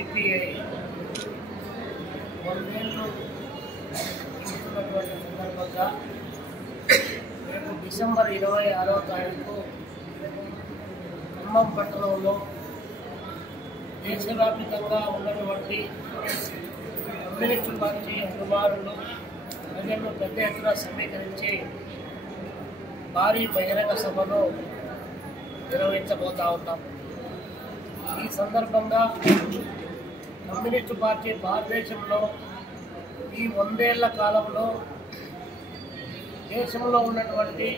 CPI వందేళ్ళు ఇస్తున్నటువంటి సందర్భంగా రేపు డిసెంబర్ 26వ తారీఖు ఖమ్మం పట్టణంలో దేశవ్యాప్తంగా ఉన్నటువంటి కమ్యూనిస్టు పార్టీ అభిమానులు ప్రజలను పెద్ద ఎత్తున సమీకరించి భారీ బహిరంగ సభను నిర్వహించబోతా ఉన్నాం. ఈ సందర్భంగా కమ్యూనిస్టు పార్టీ భారతదేశంలో ఈ 100 ఏళ్ల కాలంలో దేశంలో ఉన్నటువంటి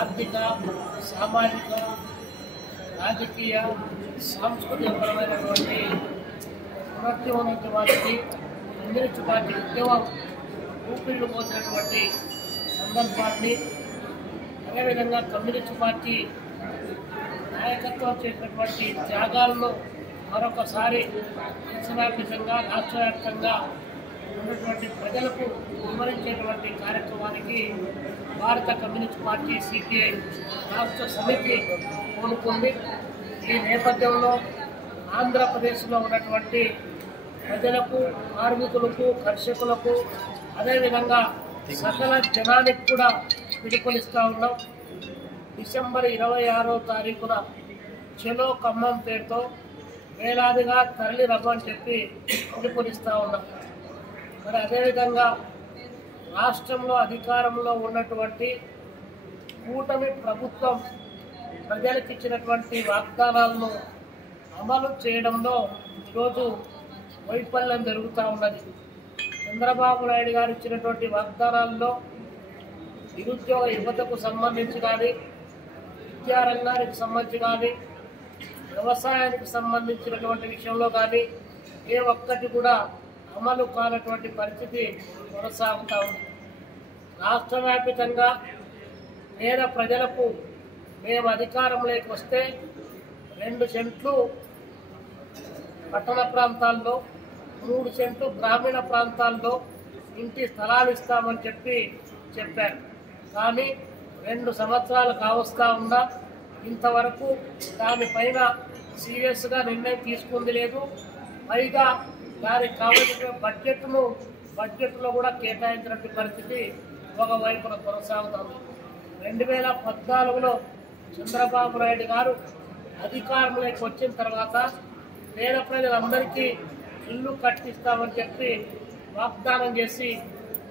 ఆర్థిక, సామాజిక, రాజకీయ, సాంస్కృతికపరమైనటువంటి పునరుద్ధరణోద్యమానికి కమ్యూనిస్టు పార్టీ ఉద్యమం ఊపిరిలు పోసినటువంటి సందర్భాన్ని, అదేవిధంగా కమ్యూనిస్టు పార్టీ నాయకత్వం చేసినటువంటి త్యాగాలను మరొకసారి దేశవ్యాప్తంగా, రాష్ట్ర వ్యాప్తంగా ఉన్నటువంటి ప్రజలకు వివరించేటువంటి కార్యక్రమానికి భారత కమ్యూనిస్ట్ పార్టీ సిపిఐ రాష్ట్ర సమితి కోరుకుంది. ఈ నేపథ్యంలో ఆంధ్రప్రదేశ్లో ఉన్నటువంటి ప్రజలకు, కార్మికులకు, కర్షకులకు, అదేవిధంగా సకల జనానికి కూడా పిలుపునిస్తూ ఉన్నాం. డిసెంబర్ 26వ తారీఖున చలో ఖమ్మం పేరుతో వేలాదిగా తరలి రమ్మని చెప్పి పిలుపునిస్తూ ఉన్నాం. మరి అదేవిధంగా రాష్ట్రంలో అధికారంలో ఉన్నటువంటి కూటమి ప్రభుత్వం ప్రజలకు ఇచ్చినటువంటి వాగ్దానాలను అమలు చేయడంలో ఈరోజు వైఫల్యం జరుగుతూ ఉన్నది. చంద్రబాబు నాయుడు గారు ఇచ్చినటువంటి వాగ్దానాల్లో నిరుద్యోగ యువతకు సంబంధించి కానీ, విద్యారంగానికి సంబంధించి కానీ, వ్యవసాయానికి సంబంధించినటువంటి విషయంలో కానీ ఏ ఒక్కటి కూడా అమలు కానటువంటి పరిస్థితి కొనసాగుతూ ఉంది. రాష్ట్ర వ్యాప్తంగా పేద ప్రజలకు మేము అధికారంలోకి వస్తే 2 సెంట్లు పట్టణ ప్రాంతాల్లో, 3 సెంట్లు గ్రామీణ ప్రాంతాల్లో ఇంటి స్థలాలు ఇస్తామని చెప్పారు. కానీ 2 సంవత్సరాలు కావస్తా ఉందా ఇంతవరకు దానిపైన సీరియస్గా నిర్ణయం తీసుకుంది లేదు. పైగా దానికి కావలసిన బడ్జెట్లో కూడా కేటాయించినటువంటి పరిస్థితి ఒకవైపున కొనసాగుతుంది. 2014లో చంద్రబాబు నాయుడు గారు అధికారంలోకి వచ్చిన తర్వాత పేద ప్రజలందరికీ ఇల్లు కట్టిస్తామని చెప్పి వాగ్దానం చేసి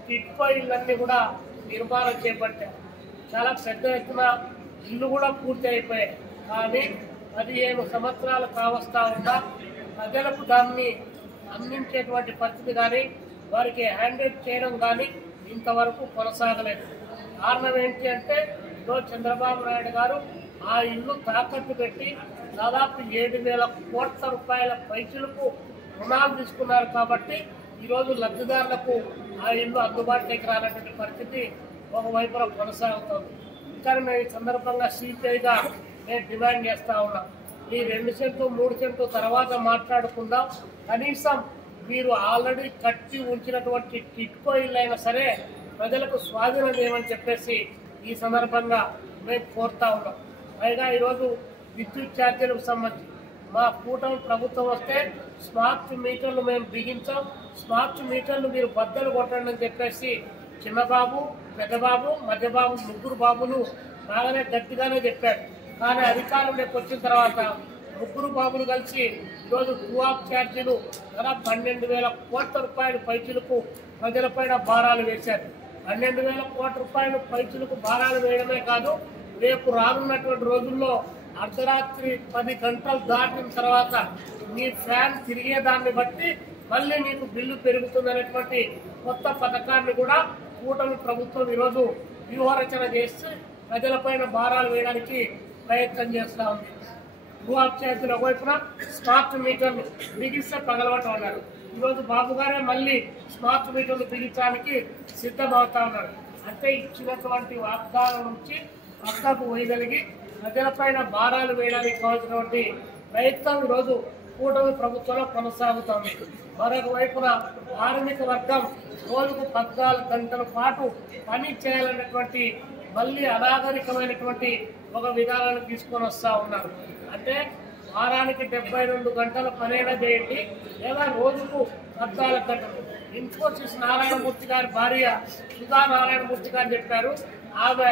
టిట్కో ఇళ్ళన్నీ కూడా నిర్మాణం చేపట్టారు. చాలా పెద్ద ఎత్తున ఇల్లు కూడా పూర్తి అయిపోయాయి. కానీ 15 సంవత్సరాలు కావస్తా ఉందా ప్రజలకు దాన్ని అందించేటువంటి పరిస్థితి కానీ, వారికి హ్యాండిల్ చేయడం కానీ ఇంతవరకు కొనసాగలేదు. కారణం ఏంటి అంటే ఈరోజు చంద్రబాబు నాయుడు గారు ఆ ఇల్లు తాకట్టు పెట్టి దాదాపు 7,000 కోట్ల రూపాయల పైసలకు రుణాలు తీసుకున్నారు. కాబట్టి ఈరోజు లబ్ధిదారులకు ఆ ఇల్లు అందుబాటులోకి రానటువంటి పరిస్థితి ఒకవైపున కొనసాగుతుంది. కానీ మేము ఈ సందర్భంగా సిపిఐగా నేను డిమాండ్ చేస్తూ ఉన్నాం. ఈ 2 సెంట్లు 3 సెంట్లు తర్వాత మాట్లాడుకుందాం. కనీసం మీరు ఆల్రెడీ కట్టి ఉంచినటువంటి టిట్కో ఇల్లు అయినా సరే ప్రజలకు స్వాధీనం చేయమని చెప్పేసి ఈ సందర్భంగా మేము కోరుతా ఉన్నాం. పైగా ఈరోజు విద్యుత్ ఛార్జీలకు సంబంధించి మా కూటమి ప్రభుత్వం వస్తే స్మార్ట్ మీటర్లు మేము బిగించాం, స్మార్ట్ మీటర్లు మీరు బద్దలు కొట్టండి అని చెప్పేసి చిన్నబాబు, పెద్దబాబు, మధ్యబాబు 3 బాబులు బాగానే గట్టిగానే చెప్పారు. కానీ అధికారంలోకి వచ్చిన తర్వాత 3 బాబులు కలిసి ఈరోజు టూ-ఆఫ్ ఛార్జీలు దాదాపు 12,000 కోట్ల రూపాయల పైచులకు ప్రజలపైన భారాలు వేశారు. 12,000 కోట్ల రూపాయల పైచులకు భారాలు వేయడమే కాదు, రేపు రానున్నటువంటి రోజుల్లో అర్ధరాత్రి 10 గంటలు దాటిన తర్వాత మీ ఫ్యాన్ తిరిగేదాన్ని బట్టి మళ్ళీ మీకు బిల్లు పెరుగుతుందనేటువంటి కొత్త పథకాన్ని కూడా కూటమి ప్రభుత్వం ఈరోజు వ్యూహరచన చేసి ప్రజలపైన భారాలు వేయడానికి ప్రయత్నం చేస్తూ ఉంది. టూ-ఆఫ్ ఛార్జీలు ఒకవైపున స్మార్ట్ మీటర్లు బిగిస్తే పగలవటం అన్నారు. ఈరోజు బాబు గారే మళ్ళీ స్మార్ట్ మీటర్లు బిగించడానికి సిద్ధమవుతా ఉన్నారు. అంటే ఇచ్చినటువంటి వాగ్దానం నుంచి పక్కకు వేయగలిగి ప్రజలపైన భారాలు వేయడానికి కావాల్సినటువంటి ప్రయత్నం ఈరోజు కూటమి ప్రభుత్వంలో కొనసాగుతోంది. మరొక వైపున కార్మిక వర్గం రోజుకు 14 గంటల పాటు పని చేయాలన్నటువంటి మళ్ళీ అనాగరికమైనటువంటి ఒక విధానాన్ని తీసుకొని వస్తూ ఉన్నారు. అంటే వారానికి 72 గంటల పనైనా చేయండి, లేదా రోజుకు 14 గంటలు. ఇన్ఫోసిస్ నారాయణమూర్తి గారి భార్య సుధా నారాయణమూర్తి గారు చెప్పారు, ఆమె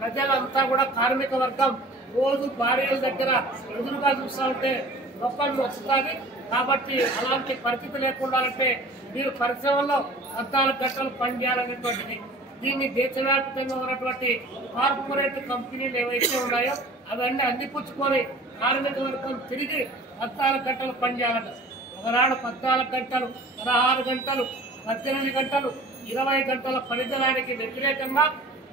ప్రజలంతా కూడా కార్మిక వర్గం రోజు భార్యల దగ్గర ఎదురుగా చూస్తూ ఉంటే నొప్పలు వస్తుంది. కాబట్టి అలాంటి పరిస్థితి లేకుండా అంటే మీరు పరిశ్రమలో 14 గంటలు పనిచేయాలనేటువంటిది. దీన్ని దేశవ్యాప్తంగా ఉన్నటువంటి కార్పొరేట్ కంపెనీలు ఏవైతే ఉన్నాయో అవన్నీ అందిపుచ్చుకొని కార్మిక వర్గం తిరిగి 14 గంటలు పనిచేయాలట. ఒకనాడు 14 గంటలు, 16 గంటలు, 18 గంటలు, 20 గంటల పనిదినానికి వ్యతిరేకంగా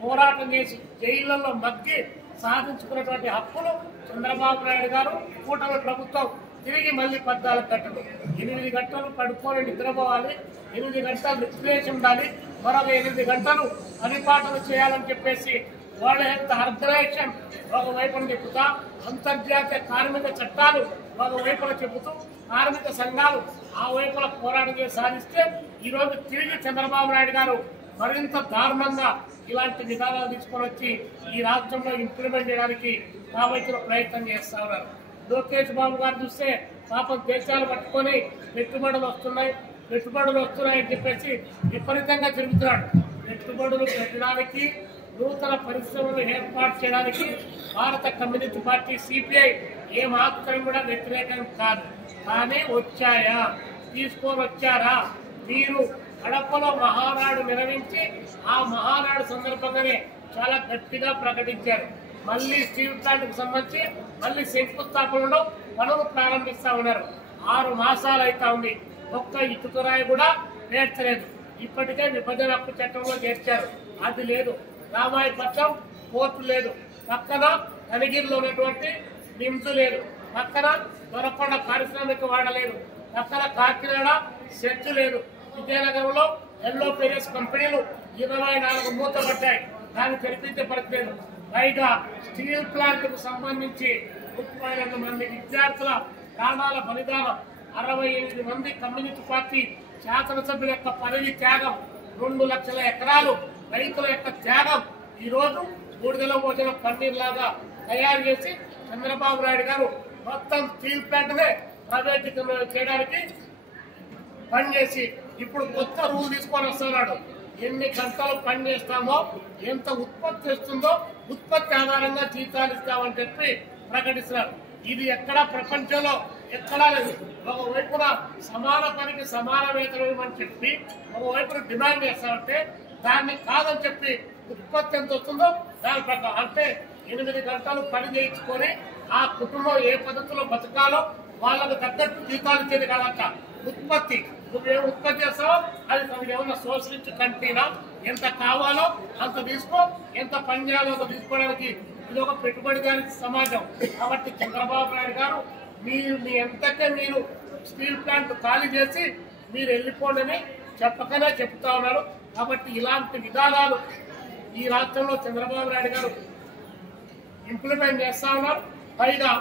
పోరాటం చేసి జైళ్లలో మగ్గి సాధించుకున్నటువంటి హక్కులు చంద్రబాబు నాయుడు గారు, కూటమి ప్రభుత్వం తిరిగి మళ్ళీ 14 గంటలు, 8 గంటలు పడుకొని నిద్రపోవాలి, 8 గంటలు రిక్రియేషన్ ఉండాలి, మరొక 8 గంటలు పనిపాటలు చేయాలని చెప్పేసి వాళ్ళ యొక్క ఆర్గనైజేషన్ ఒకవైపున చెబుతా, అంతర్జాతీయ కార్మిక చట్టాలు ఒకవైపున చెబుతూ కార్మిక సంఘాలు ఆ వైపున పోరాటం చేసి సాధిస్తే ఈరోజు తిరిగి చంద్రబాబు నాయుడు గారు మరింత దారుణంగా ఇలాంటి విధానాలు తీసుకొని వచ్చి ఈ రాష్ట్రంలో ఇంప్లిమెంట్ చేయడానికి కావలసిన ప్రయత్నం చేస్తా ఉన్నారు. లోకేష్ బాబు గారు చూస్తే పాపం దేశాలు పట్టుకొని పెట్టుబడులు వస్తున్నాయని చెప్పేసి విపరీతంగా తిరుగుతున్నాడు. పెట్టుబడులు పెట్టడానికి, నూతన పరిశ్రమలు ఏర్పాటు చేయడానికి భారత కమ్యూనిస్ట్ పార్టీ సిపిఐ ఏమాత్రం కూడా వ్యతిరేకం కాదు. కానీ వచ్చాయా, తీసుకొని వచ్చారా? మీరు కడపలో మహానాడు నిర్వహించి ఆ మహానాడు సందర్భంగానే చాలా గట్టిగా ప్రకటించారు. మళ్ళీ స్టీల్ ప్లాంట్ కు సంబంధించి మళ్ళీ శంకుస్థాపనలో పనులు ప్రారంభిస్తా ఉన్నారు. 6 మాసాలు అవుతా ఉంది, ఒక్క ఇటుకరాయి కూడా పేర్చలేదు. ఇప్పటికే విభజన హక్కు చట్టంలో చేర్చారు, అది లేదు. రామాయపట్నం పోర్టు లేదు, పక్కన కనిగిరిలో ఉన్నటువంటి నిమ్స్ లేదు, పక్కన దొరకొండ పారిశ్రామిక వాడ లేదు, పక్కన కాకినాడ సెట్ లేదు, విజయనగరంలో ఎల్లో పేరియస్ కంపెనీలు 24 మూతపడ్డాయి, దాన్ని తెరిపించే పరిస్థితి. పైగా స్టీల్ ప్లాంట్ కు సంబంధించి 32 మంది విద్యార్థుల ప్రాణాల బలిదానం, 68 మంది కమ్యూనిస్ట్ పార్టీ శాసనసభ్యుల యొక్క పదవి త్యాగం, 2 లక్షల ఎకరాలు రైతుల యొక్క త్యాగం ఈ రోజు బూడిదలో పోసిన పన్నీర్ లాగా తయారు చేసి చంద్రబాబు నాయుడు గారు మొత్తం స్టీల్ ప్లాంట్ నే ప్రైవేటీకరణ చేయడానికి పనిచేసి ఇప్పుడు కొత్త రూల్ తీసుకొని వస్తున్నాడు. ఎన్ని గంటలు పని చేస్తామో, ఎంత ఉత్పత్తి చేస్తుందో ఉత్పత్తి ఆధారంగా జీతాలు ఇస్తామని చెప్పి ప్రకటిస్తున్నారు. ఇది ఎక్కడా ప్రపంచంలో ఎక్కడా లేదు. ఒకవైపున సమాన పనికి సమాన వేతనం ఇవ్వమని చెప్పి ఒకవైపున డిమాండ్ చేస్తామంటే దాన్ని కాదని చెప్పి ఉత్పత్తి ఎంత వస్తుందో దాని ప్రకారం అంటే 8 గంటలు పని చేయించుకొని ఆ కుటుంబం ఏ పద్ధతిలో బతకాలో వాళ్ళకు తగ్గట్టు జీతాలు ఇచ్చేది కాదంట. ఉత్పత్తి, నువ్వేం ఉత్పత్తి చేస్తావో అది తనకి ఏమన్నా సోషలిస్ట్ కంట్రీనా, ఎంత కావాలో అంత తీసుకో, ఎంత పని చేయాలో అంత తీసుకోవడానికి ఇది ఒక పెట్టుబడిదారి సమాజం. కాబట్టి చంద్రబాబు నాయుడు గారు మీ ఎంతకే మీరు స్టీల్ ప్లాంట్ ఖాళీ చేసి మీరు వెళ్ళిపోండి చెప్పకనే చెప్తా ఉన్నారు. కాబట్టి ఇలాంటి విధానాలు ఈ రాష్ట్రంలో చంద్రబాబు నాయుడు గారు ఇంప్లిమెంట్ చేస్తా ఉన్నారు. పైగా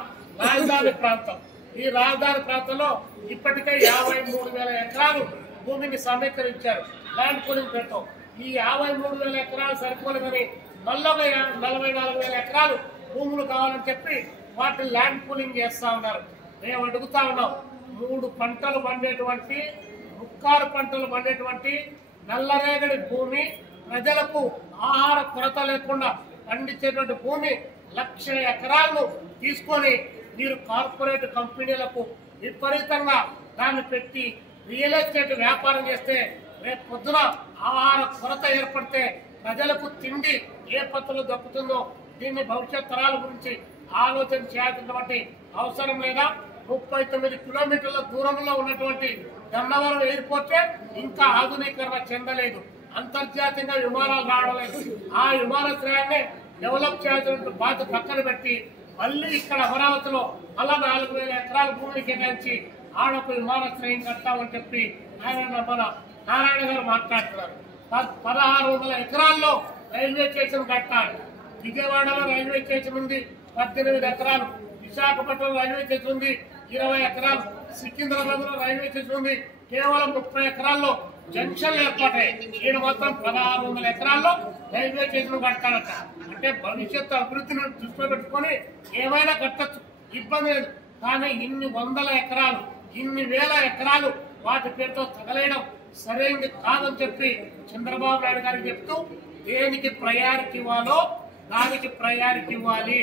రాజధాని ప్రాంతం, ఈ రాజధాని ప్రాంతంలో ఇప్పటికే 53,000 ఎకరాలు భూమిని సమీకరించారు, ల్యాండ్ పూలింగ్ పెట్టాం. ఈ 53,000 ఎకరాలు సరిపోలేదని మళ్ళీ 44,000 ఎకరాలు భూములు కావాలని చెప్పి వాటిని ల్యాండ్ పూలింగ్ చేస్తా ఉన్నారు. మేము అడుగుతా ఉన్నాం, 3 పంటలు పండేటువంటి, 6 పంటలు పండేటువంటి నల్లరేగడి భూమి, ప్రజలకు ఆహార కొరత లేకుండా పండించేటువంటి భూమి 1,00,000 ఎకరాలను తీసుకొని మీరు కార్పొరేట్ కంపెనీలకు విపరీతంగా దాన్ని పెట్టి రియల్ ఎస్టేట్ వ్యాపారం చేస్తే రేపు పొద్దున ఆహార కొరత ఏర్పడితే ప్రజలకు తిండి ఏ పద్ధతిలో దక్కుతుందో దీన్ని భవిష్యత్ తరాల గురించి ఆలోచన చేయాల్సినటువంటి అవసరం లేదా? 39 కిలోమీటర్ల దూరంలో ఉన్నటువంటి గన్నవరం ఎయిర్పోర్టే ఇంకా ఆధునీకరణ చెందలేదు, అంతర్జాతీయంగా విమానాలు రావడం లేదు. ఆ విమానాశ్రయాన్ని డెవలప్ చేయాల్సిన బాధ్యత పక్కన పెట్టి మళ్ళీ ఇక్కడ అమరావతిలో మళ్ళా 4,000 ఎకరాల భూమిని కేటాయించి ఆడొక విమానాశ్రయం కట్టామని చెప్పి ఆయన మన నారాయణ గారు మాట్లాడుతున్నారు. 1,600 ఎకరాల్లో రైల్వే స్టేషన్ కట్టాలి. విజయవాడలో రైల్వే స్టేషన్ ఉంది 18 ఎకరాలు, విశాఖపట్నంలో రైల్వే స్టేషన్ ఉంది 20 ఎకరాలు, సికింద్రాబాద్ లో రైల్వే స్టేషన్ ఉంది కేవలం 30 ఎకరాల్లో జంక్షన్లు ఏర్పడ్డాయి. ఈయన మొత్తం 1,600 ఎకరాల్లో రైల్వే స్టేషన్ కట్టాలట. అంటే భవిష్యత్తు అభివృద్ధిని దృష్టిలో పెట్టుకొని ఏమైనా కట్టచ్చు, ఇబ్బంది లేదు. కానీ ఇన్ని వందల ఎకరాలు, ఇన్ని వేల ఎకరాలు వాటి పేరుతో తగలేయడం సరైనది కాదని చెప్పి చంద్రబాబు నాయుడు గారికి చెప్తూ, దేనికి ప్రయారిటీ ఇవ్వాలో దానికి ప్రయారిటీ ఇవ్వాలి,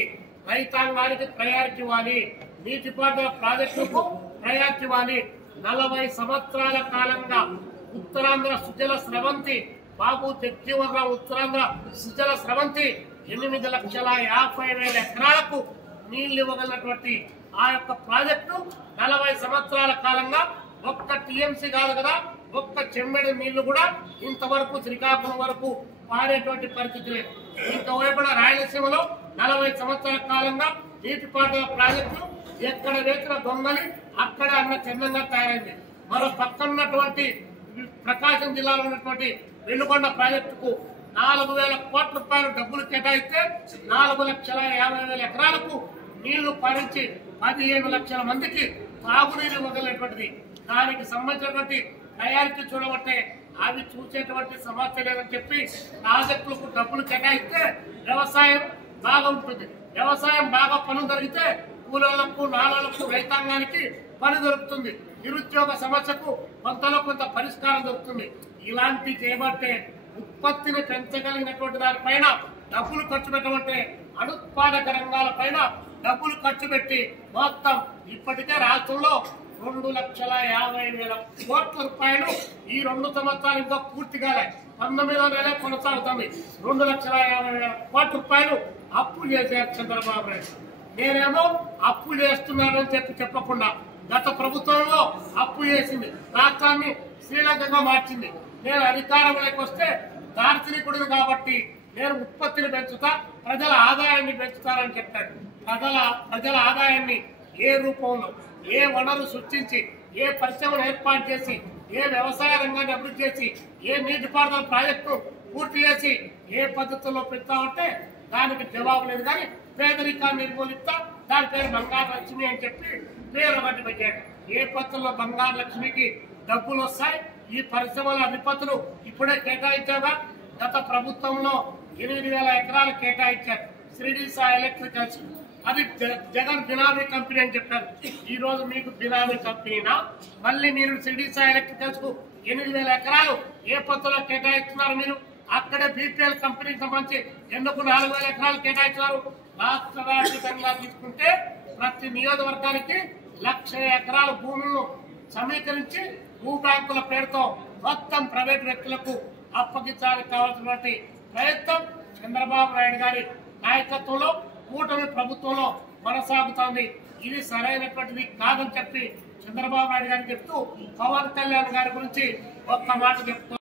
రైతాంగానికి ప్రయారిటీ ఇవ్వాలి, నీటిపారుదల ప్రాజెక్టులకు ప్రయారిటీ ఇవ్వాలి. 40 సంవత్సరాల కాలంగా ఉత్తరాంధ్ర సుజల స్రవంతి, బాబు జగ్జీవన్ ఉత్తరాంధ్ర సుజల స్రవంతి 8,50,000 ఎకరాలకు నీళ్లు ఇవ్వగలిగినటువంటి ఆ యొక్క ప్రాజెక్టు 40 సంవత్సరాల కాలంగా ఒక్క టీఎంసీ కాదు కదా, ఒక్క చెమ్మెడి నీళ్లు కూడా ఇంతవరకు శ్రీకాకుళం వరకు పారేటువంటి పరిస్థితి లేదు. ఇంకోవైపున రాయలసీమలో 40 సంవత్సరాల కాలంగా నీటిపారుదల ప్రాజెక్టులు ఎక్కడ వేసిన దొంగలి అక్కడ అన్న చిన్నంగా తయారైంది. మరో పక్కనున్నటువంటి ప్రకాశం జిల్లాలో ఉన్నటువంటి వెలుగొండ ప్రాజెక్టుకు 4,000 కోట్ల రూపాయలు డబ్బులు కేటాయిస్తే 4,50,000 ఎకరాలకు నీళ్లు పారించి 15 లక్షల మందికి తాగునీరు ఇవ్వగలిగినటువంటిది. దానికి సంబంధించినటువంటి ప్రయారిటీ చూడబట్టే అవి చూసేటువంటి సమస్య లేదని చెప్పి ప్రాజెక్టులకు డబ్బులు కేటాయిస్తే వ్యవసాయం బాగా ఉంటుంది. వ్యవసాయం బాగా పనులు జరిగితే కూలీలకు, నాలులకు, రైతాంగానికి పని దొరుకుతుంది. నిరుద్యోగ సమస్యకు కొంతలో కొంత పరిష్కారం దొరుకుతుంది. ఇలాంటి చేయబట్టే ఉత్పత్తిని పెంచగలిగినటువంటి దానిపైన డబ్బులు ఖర్చు పెట్టమంటే అనుత్పాదక రంగాల పైన డబ్బులు ఖర్చు పెట్టి మొత్తం ఇప్పటికే రాష్ట్రంలో 2,50,000 కోట్ల రూపాయలు ఈ 2 సంవత్సరాలు ఇంకా పూర్తి కాలే, 19వ నెల కొనసాగుతుంది. 2,50,000 కోట్ల రూపాయలు అప్పులు చేశారు చంద్రబాబు నాయుడు. నేనేమో అప్పు చేస్తున్నానని చెప్పకుండా గత ప్రభుత్వంలో అప్పు చేసింది, రాష్ట్రాన్ని శ్రీలంకగా మార్చింది. నేను అధికారంలోకి వస్తే దార్శనికుడిని కాబట్టి నేను ఉత్పత్తిని పెంచుతా, ప్రజల ఆదాయాన్ని పెంచుతానని చెప్పాడు. ప్రజల ఆదాయాన్ని ఏ రూపంలో, ఏ వనరు సృష్టించి, ఏ పరిశ్రమను ఏర్పాటు చేసి, ఏ వ్యవసాయ రంగాన్ని అభివృద్ధి చేసి, ఏ నీటిపారుదల ప్రాజెక్టు పూర్తి చేసి ఏ పద్ధతుల్లో పెడతామంటే దానికి జవాబు లేదు. కానీ పేదరికాన్ని నిర్మూలిస్తా, దాని పేరు బంగారు లక్ష్మి అని చెప్పి పేరు ఒకటి పెట్టాడు. ఏ పద్ధతుల్లో బంగారు లక్ష్మికి డబ్బులు వస్తాయి? ఈ పరిశ్రమల అధిపతులు ఇప్పుడే కేటాయించాగా. గత ప్రభుత్వంలో 8,000 ఎకరాలు కేటాయించారు షిరిడి సాయి ఎలక్ట్రికల్స్. అది జగన్ బినామీ కంపెనీ అని చెప్పారు. ఈ రోజు మీకు బినామీ కంపెనీనా? మళ్ళీ మీరు షిరిడి సాయి ఎలక్ట్రికల్స్ కు 8,000 ఎకరాలు ఏ పద్ధతిలో కేటాయిస్తున్నారు? మీరు అక్కడే బీపీఎల్ కంపెనీకి సంబంధించి ఎందుకు 4,000 ఎకరాలు కేటాయించారు? రాష్ట్ర వ్యాప్తంగా తీసుకుంటే ప్రతి నియోజకవర్గానికి 1,00,000 ఎకరాల భూములను సమీకరించి భూ బ్యాంకుల పేరుతో మొత్తం ప్రైవేట్ వ్యక్తులకు అప్పగించాలని కావాల్సినటువంటి ప్రయత్నం చంద్రబాబు నాయుడు గారి నాయకత్వంలో కూటమి ప్రభుత్వంలో కొనసాగుతోంది. ఇది సరైనటువంటిది కాదని చెప్పి చంద్రబాబు నాయుడు గారికి చెప్తూ, పవన్ కళ్యాణ్ గారి గురించి ఒక్క మాట చెప్తూ